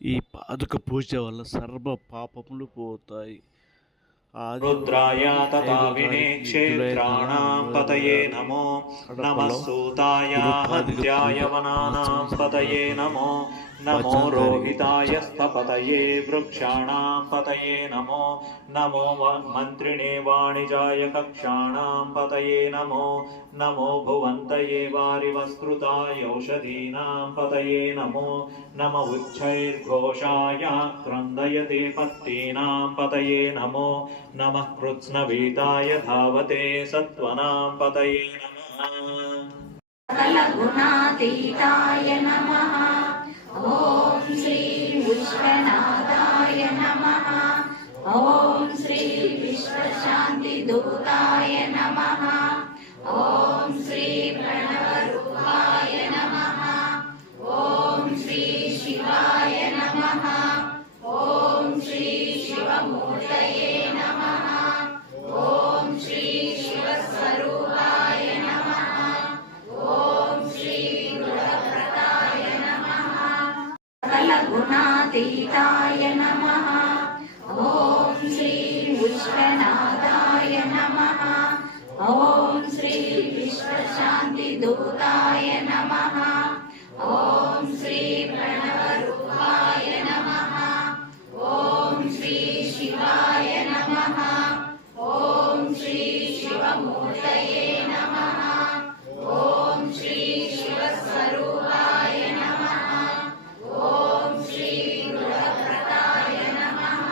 ఈ పాదుక పూజ వల్ల సర్వ పాపములు పోతాయి. रुद्राय तथा 5వ తారీఖు జూలై నెల विनेक्षेत्राणां 2025 पतये नमो नमः కడపలో सूताय గురు పాదుక పూజ हत्याय वनानां మహోత్సవం पतये జరగబోతోంది. नमो नमो 5వ తారీఖు रोहिताय स्थपतये वृक्षाणां पतये नमो नमो मन्त्रिणे वाणिजाय कक्षाणां पतये नमो नमो भुवन्तये वारिवस्कृताय औषधीनां पतये नमो नम उच्चैर्घोषाय क्रन्दयते पत्तीनां पतये नमो नमः कृत्स्नवीताय धावते सत्त्वनां पतये नमः सकलगुणातीताय नमः। ॐ श्री विश्वनाथाय नमः। ॐ श्री विश्वशान्तिदूताय नमः। ॐ श्री प्रणवरूपाय नमः। ॐ श्री शिवाय नमः। ॐ श्री शिवमूर्तये नमः। ॐ श्री शिवस्वरूपाय नमः। ॐ श्री गुणप्रदाय नमः। सकलगुणातीताय नमः। ॐ श्री विश्वनाथाय नमः। ॐ श्री विश्वशान्तिदूताय नमः। ॐ श्री प्रणवरूपाय नमः। ॐ श्री शिवाय नमः। ॐ श्री शिवमूर्तये नमः। ॐ श्री शिवस्वरूपाय नमः। ॐ श्री गुणप्रदाय नमः।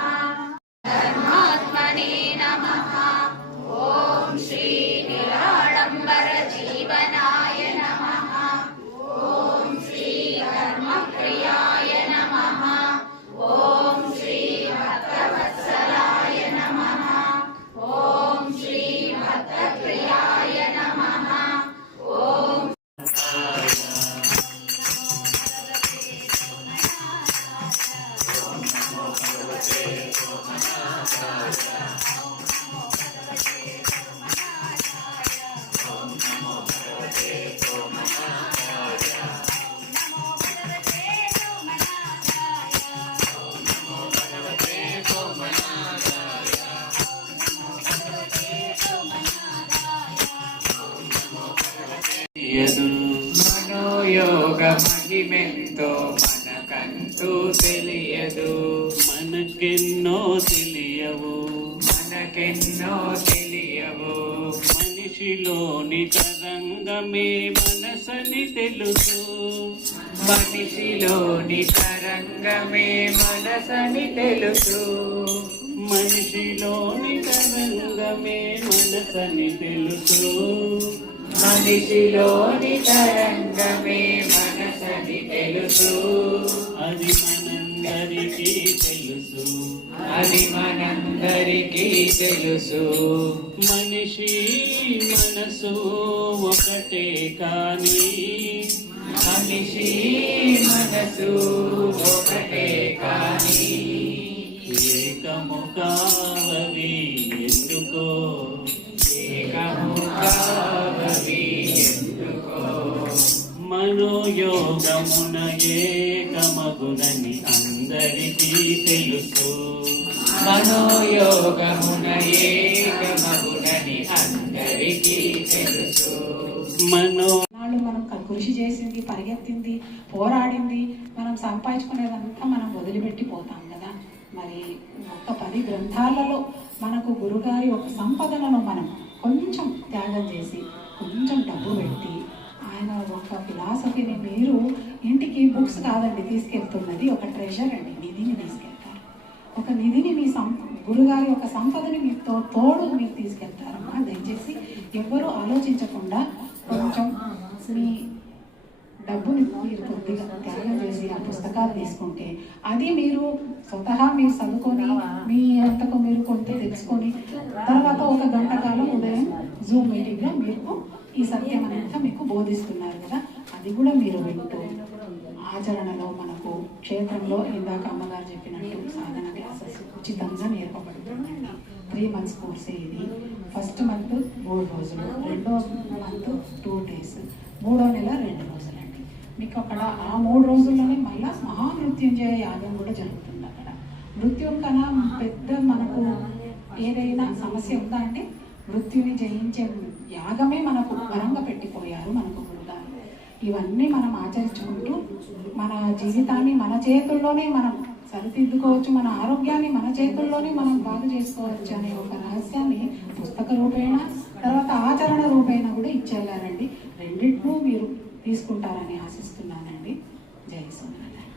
धर्मात्मने नमः। ॐ श्री निराडम्बरजीवनाय नमः। ॐ श्री धर्मप्रियाय नमः। ॐ श्री भक्तवत्सलाय नमः। ॐ श्री भक्तप्रियाय नमः। ॐ మనోయోగ మహిమెంతో మనకంటూ తెలియదు. మనకెన్నో తెలియవు మనిషిలోని తరంగమే మనసని తెలుసు. మనిషిలోని తరంగమే మనసని తెలుసు. మనిషిలోని తరంగమే మనసని తెలుసు. మనిషిలోని తరంగమే మనసని తెలుసు. అది మనందరికీ తెలుసు. అది మనందరికీ తెలుసు. మనిషి మనసు ఒకటే కానీ మనిషి మనసు ఒకటే కానీ ఏకము కావవి ఎందుకో. ఏకము కావవి ఎందుకో. మనోయోగమున ఏకమగునని అందరికీ తెలుసు. మనోయోగమున ఏకమగునని అందరికీ తెలుసు. మనో మనం కృషి చేసింది, పరిగెత్తింది, పోరాడింది, మనం సంపాదించుకునేదంతా మనం వదిలిపెట్టి పోతాం కదా. మరి ఒక 10 గ్రంథాలలో మనకు గురుగారి ఒక సంపదలను మనం కొంచెం త్యాగం చేసి, కొంచెం డబ్బు పెట్టి, ఆయన ఒక ఫిలాసఫీని మీరు ఇంటికి బుక్స్ కాదండి తీసుకెళ్తున్నది, ఒక ట్రెజర్ అండి, నిధిని తీసుకెళ్తారు. ఒక నిధిని మీ గురుగారి ఒక సంపదని మీతో తోడు మీరు తీసుకెళ్తారమ్మా. దయచేసి ఎవ్వరూ ఆలోచించకుండా కొంచెం మీ డబ్బుని మీరు కొద్దిగా త్యాగం చేసి ఆ పుస్తకాలు తీసుకుంటే, అది మీరు స్వతహా మీరు చదువుకొని మీ అంతకు మీరు కొంత తెలుసుకొని తర్వాత ఒక గంట కాలం ఉదయం జూమ్ మీటింగ్లో మీకు ఈ సత్యం అంతా మీకు బోధిస్తున్నారు కదా. అది కూడా మీరు వింటూ ఆచరణలో మనకు క్షేత్రంలో ఇందాక అమ్మగారు చెప్పినట్టు సాధన క్లాసెస్ ఉచితంగా నేర్పబడుతుందండి. 3 months కోర్సే ఇది. ఫస్ట్ మంత్ 3 రోజులు, రెండో మంత్ 2 days, 3వ నెల 2 రోజులండి. మీకు అక్కడ ఆ 3 రోజుల్లోనే మళ్ళా మహామృత్యుంజయ యాగం కూడా జరుగుతుంది అక్కడ. మృత్యుం కన్నా పెద్ద మనకు ఏదైనా సమస్య ఉందా అండి? మృత్యుని జయించే యాగమే మనకు వరంగా పెట్టిపోయారు మనకు గురుగారు. ఇవన్నీ మనం ఆచరించుకుంటూ మన జీవితాన్ని మన చేతుల్లోనే మనం సరిదిద్దుకోవచ్చు, మన ఆరోగ్యాన్ని మన చేతుల్లోనే మనం బాగు చేసుకోవచ్చు అనే ఒక రహస్యాన్ని పుస్తక రూపేణ తర్వాత ఆచరణ రూపేణ కూడా ఇచ్చేళ్ళారండి. రెండిట్లు మీరు తీసుకుంటారని ఆశిస్తున్నానండి. జై సోమనాథ్.